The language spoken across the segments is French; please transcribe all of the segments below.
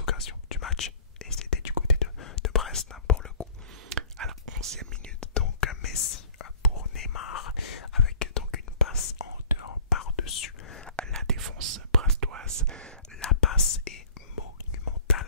occasions du match et c'était du côté de Brest hein, pour le coup. À la 11e minute, donc Messi pour Neymar avec donc une passe en hauteur par-dessus la défense brestoise. La passe est monumentale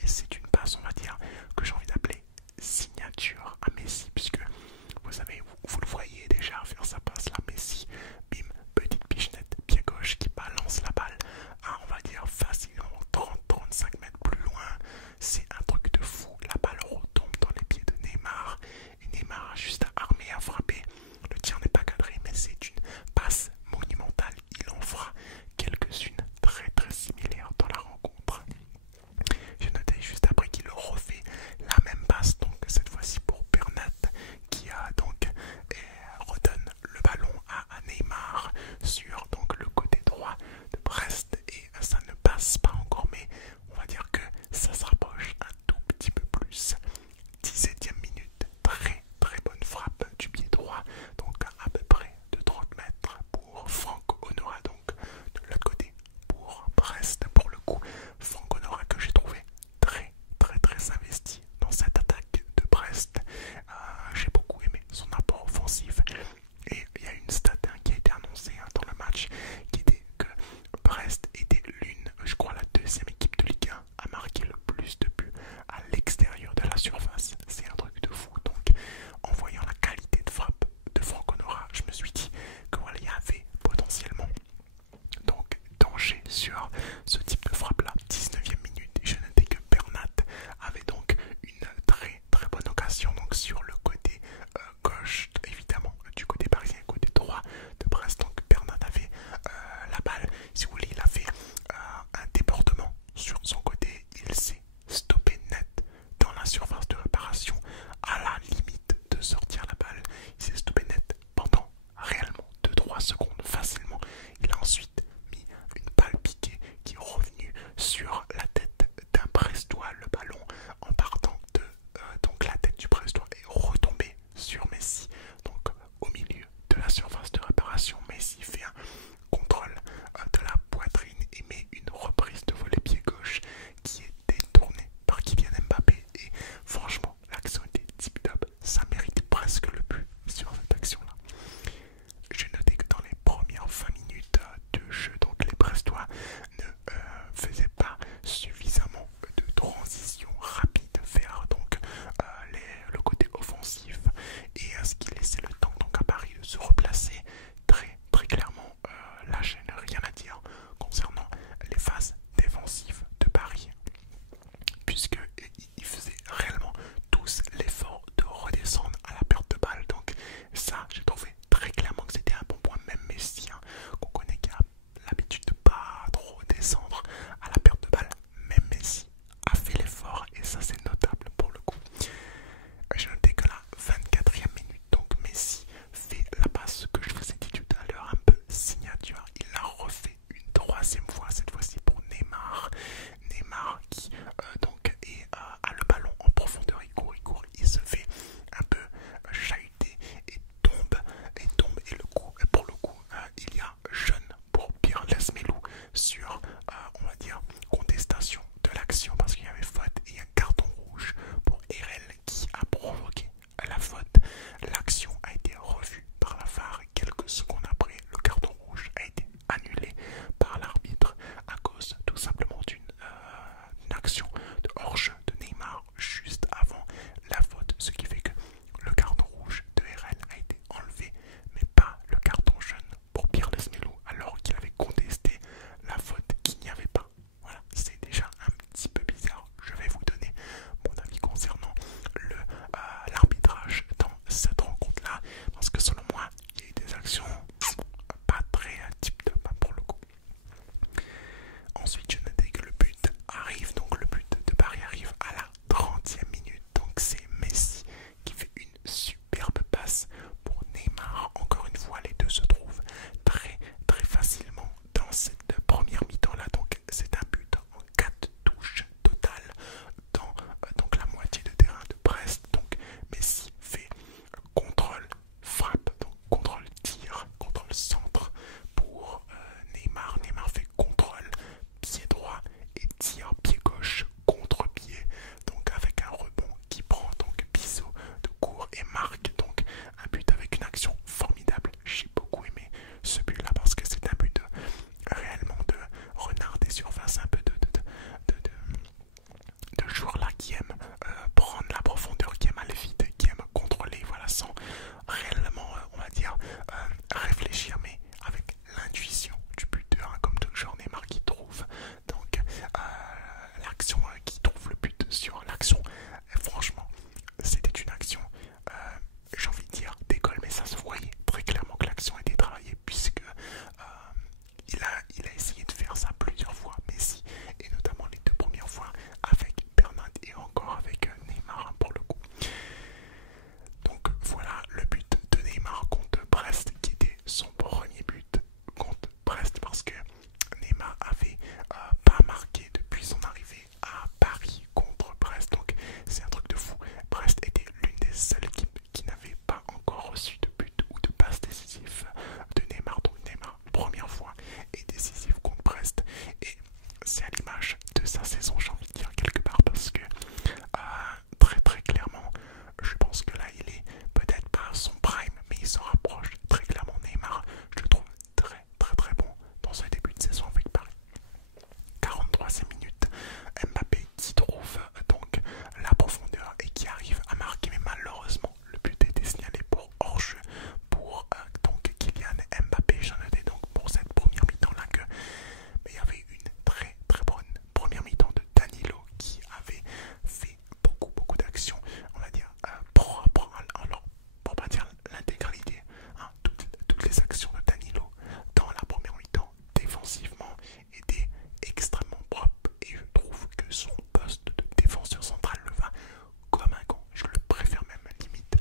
et c'est une passe, on va dire, que j'ai envie d'appeler signature à Messi, puisque vous savez, vous le voyez déjà faire sa passe là, Messi, bim, petite pichenette, pied gauche qui balance la balle à, on va dire, facilement 30-35 mètres plus loin. C'est un truc de fou, la balle retombe dans les pieds de Neymar, et Neymar a juste à armer, à frapper. Le tir n'est pas cadré, mais c'est une passe monumentale, il en fera quelques-unes très très similaires dans la rencontre. J'ai noté juste après qu'il refait la même passe, donc cette fois-ci pour Bernat, qui a donc redonne le ballon à Neymar sur donc le côté droit de Brest et ça ne passe pas encore, mais on va dire que ça se rapproche un tout petit peu plus. 17e minute, très très bonne frappe du pied droit, donc à peu près de 30 mètres pour Franck Honora, donc de l'autre côté pour Brest pour le coup. Franck Honora que j'ai trouvé très très très investi dans cette attaque de Brest. J'ai beaucoup aimé son apport offensif et il y a une stat qui a été annoncée dans le match qui était que Brest était l'une, je crois la deuxième équipe de Ligue 1 à marquer le plus l'image de sa saison, j'ai envie de dire quelque part, parce que très très clairement, je pense que là il est peut-être pas à son prime, mais il se rapproche très clairement. Neymar, je le trouve très très très bon dans ce début de saison avec Paris. 43e minute, Mbappé qui trouve donc la profondeur et qui arrive à marquer, mais malheureusement le but a été signalé pour hors-jeu pour donc Kylian Mbappé. J'en notais donc pour cette première mi-temps là que il y avait une très très bonne première mi-temps de Danilo qui avait fait beaucoup d'actions, on va dire propres, alors pour pas dire l'intégralité, hein, toutes les actions de Danilo dans la première mi-temps défensivement étaient extrêmement propres, et je trouve que son poste de défenseur central le va comme un gant. Je le préfère même limite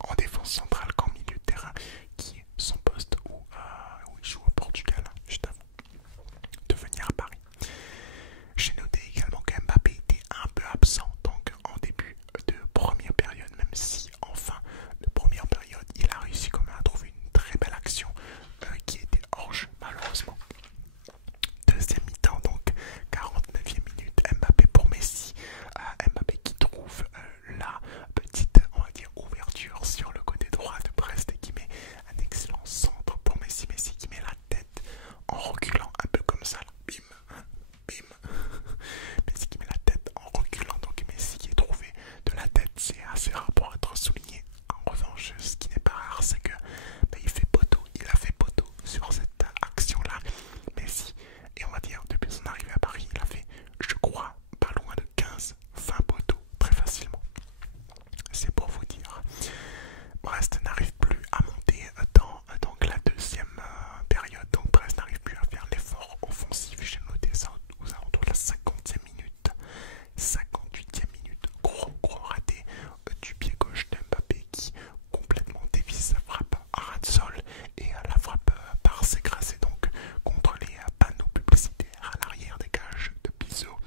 en défense centrale qu'en milieu de terrain, qui est son poste où il joue au Portugal, juste avant de venir à Paris. J'ai noté également que Mbappé était un peu absent donc en début de première période, même si en fin de première période il a réussi quand même à trouver une très belle action qui était hors-jeu malheureusement. Deuxième mi-temps donc 49e minute, Mbappé pour Messi. Mbappé qui trouve la petite, on va dire, ouverture sur le côté droit de Brest et qui met un excellent centre pour Messi. Messi qui met la tête en reculant un peu comme ça, bim, bim. Messi qui met la tête en reculant, donc Messi qui est trouvé de la tête, c'est assez rare pour être souligné. En revanche, ce qui n'est pas rare, c'est que il fait poteau, il a fait poteau sur cette action-là. Messi, et on va dire depuis son arrivée à Paris, il a fait, je crois, pas loin de 15-20 poteaux très facilement. C'est pour vous dire. Brest n'arrive plus à monter dans donc la deuxième période, donc Brest n'arrive plus à faire l'effort offensif. J'ai noté ça aux alentours de la 50e minute, 58e minute, gros raté du pied gauche de Mbappé qui complètement dévisse sa frappe à ras de sol, et la frappe part s'écraser donc contre les panneaux publicitaires à l'arrière des cages de Bizot.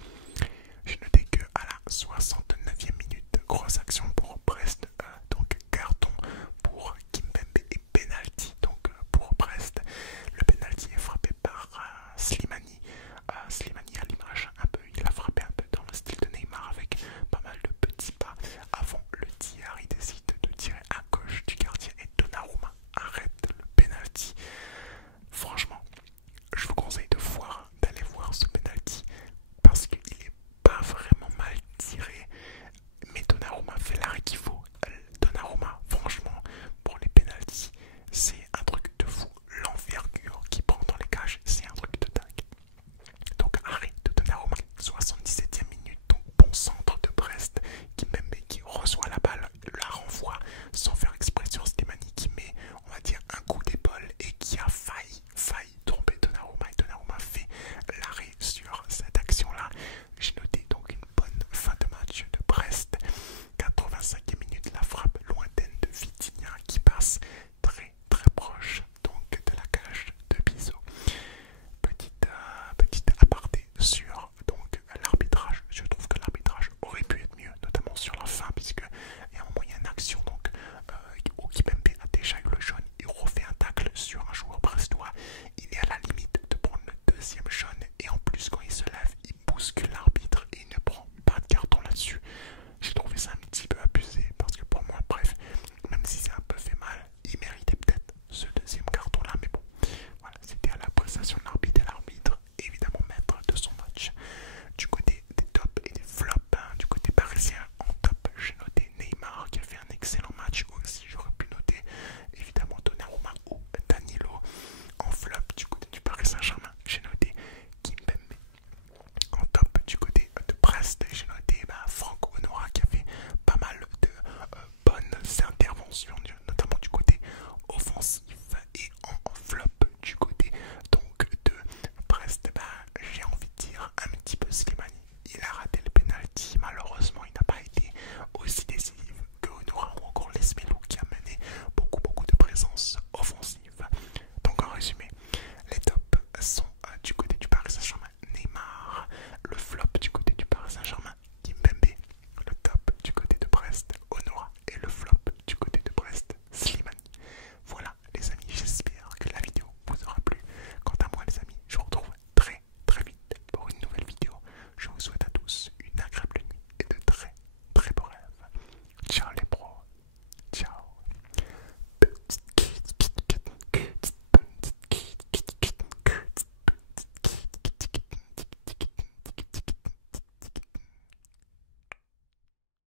J'ai noté que à la 69e minute, grosse action pour Brest, donc carton pour Kimpembe et penalty donc pour Brest. Le penalty est frappé par Slimani. Slimani à l'image un peu, il a frappé un peu dans le style de Neymar avec pas mal de petits pas avant le tir. Il décide de tirer à gauche du gardien et Donnarumma arrête le penalty. Franchement, je vous conseille d'aller voir ce penalty parce qu'il est pas vraiment mal tiré, mais Donnarumma fait l'arrêt qu'il faut. Donnarumma, franchement, pour les penalties, c'est un truc de fou. L'envergure qu'il prend dans les cages, c'est un truc de dingue. Donc arrêt de Donnarumma, 77e minute, donc bon centre de Brest, Kimpembe qui reçoit la balle, la renvoie sans faire exprès sur Slimani qui met, on va dire, un coup d'épaule et qui a failli tomber Donnarumma, et Donnarumma fait l'arrêt sur cette action-là. J'ai noté donc une bonne fin de match de Brest. 85e minute, la frappe lointaine de Vitinha qui passe très proche donc de la cage de Bizot. Petite aparté sur donc l'arbitrage. Je trouve que l'arbitrage aurait pu être mieux, notamment sur la fin,